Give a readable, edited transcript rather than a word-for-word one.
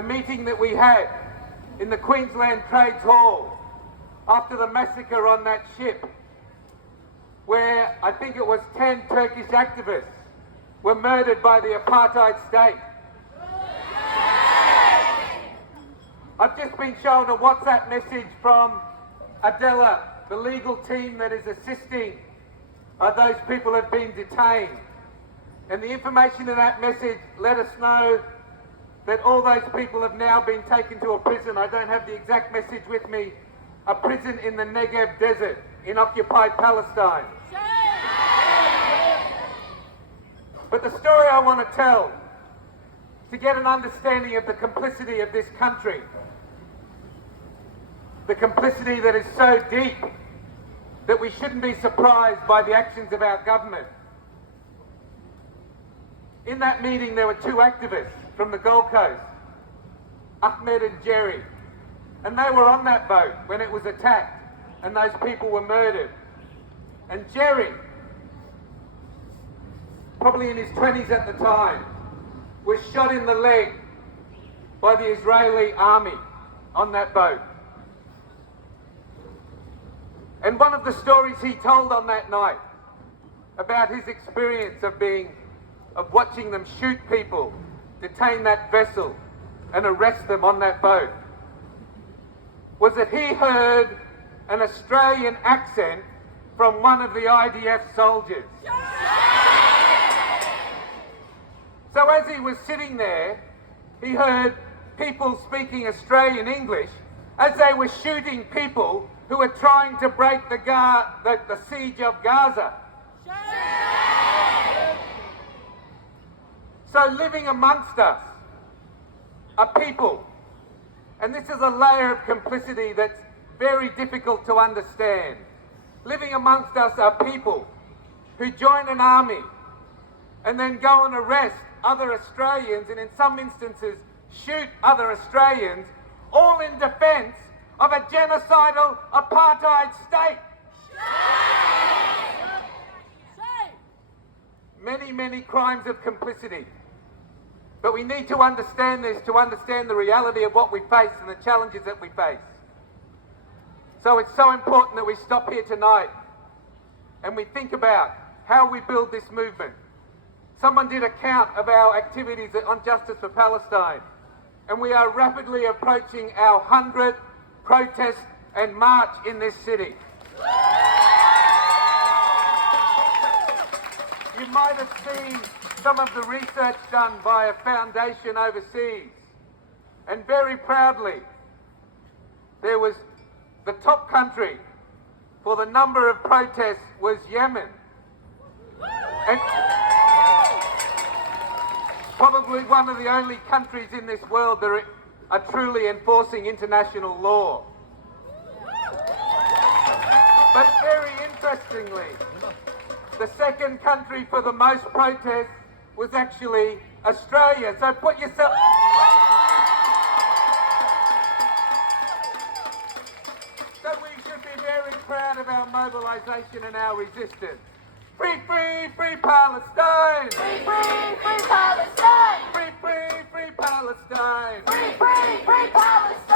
the meeting that we had in the Queensland Trades Hall after the massacre on that ship, where I think it was 10 Turkish activists were murdered by the apartheid state. I've just been shown a WhatsApp message from Adela, the legal team that is assisting those people who have been detained. And the information in that message let us know that all those people have now been taken to a prison. I don't have the exact message with me. A prison in the Negev desert in occupied Palestine. But the story I want to tell, to get an understanding of the complicity of this country, the complicity that is so deep that we shouldn't be surprised by the actions of our government. In that meeting there were two activists from the Gold Coast, Ahmed and Jerry, and they were on that boat when it was attacked and those people were murdered. And Jerry, probably in his 20s at the time, was shot in the leg by the Israeli army on that boat. And one of the stories he told on that night about his experience of watching them shoot people, detain that vessel and arrest them on that boat, was that he heard an Australian accent from one of the IDF soldiers. So as he was sitting there, he heard people speaking Australian English as they were shooting people who were trying to break the siege of Gaza. So living amongst us are people, and this is a layer of complicity that's very difficult to understand. Living amongst us are people who join an army and then go and arrest other Australians, and in some instances shoot other Australians, all in defence of a genocidal apartheid state. Many, many crimes of complicity. But we need to understand this to understand the reality of what we face and the challenges that we face. So it's so important that we stop here tonight and we think about how we build this movement. Someone did a count of our activities on Justice for Palestine, and we are rapidly approaching our 100th protest and march in this city. You might have seen some of the research done by a foundation overseas, and very proudly there was the top country for the number of protests was Yemen, and probably one of the only countries in this world that are truly enforcing international law. But very interestingly, the second country for the most protests was actually Australia. So put yourself... So we should be very proud of our mobilisation and our resistance. Free, free, free Palestine! Free, free, free Palestine! Free, free, free Palestine! Free, free, free Palestine!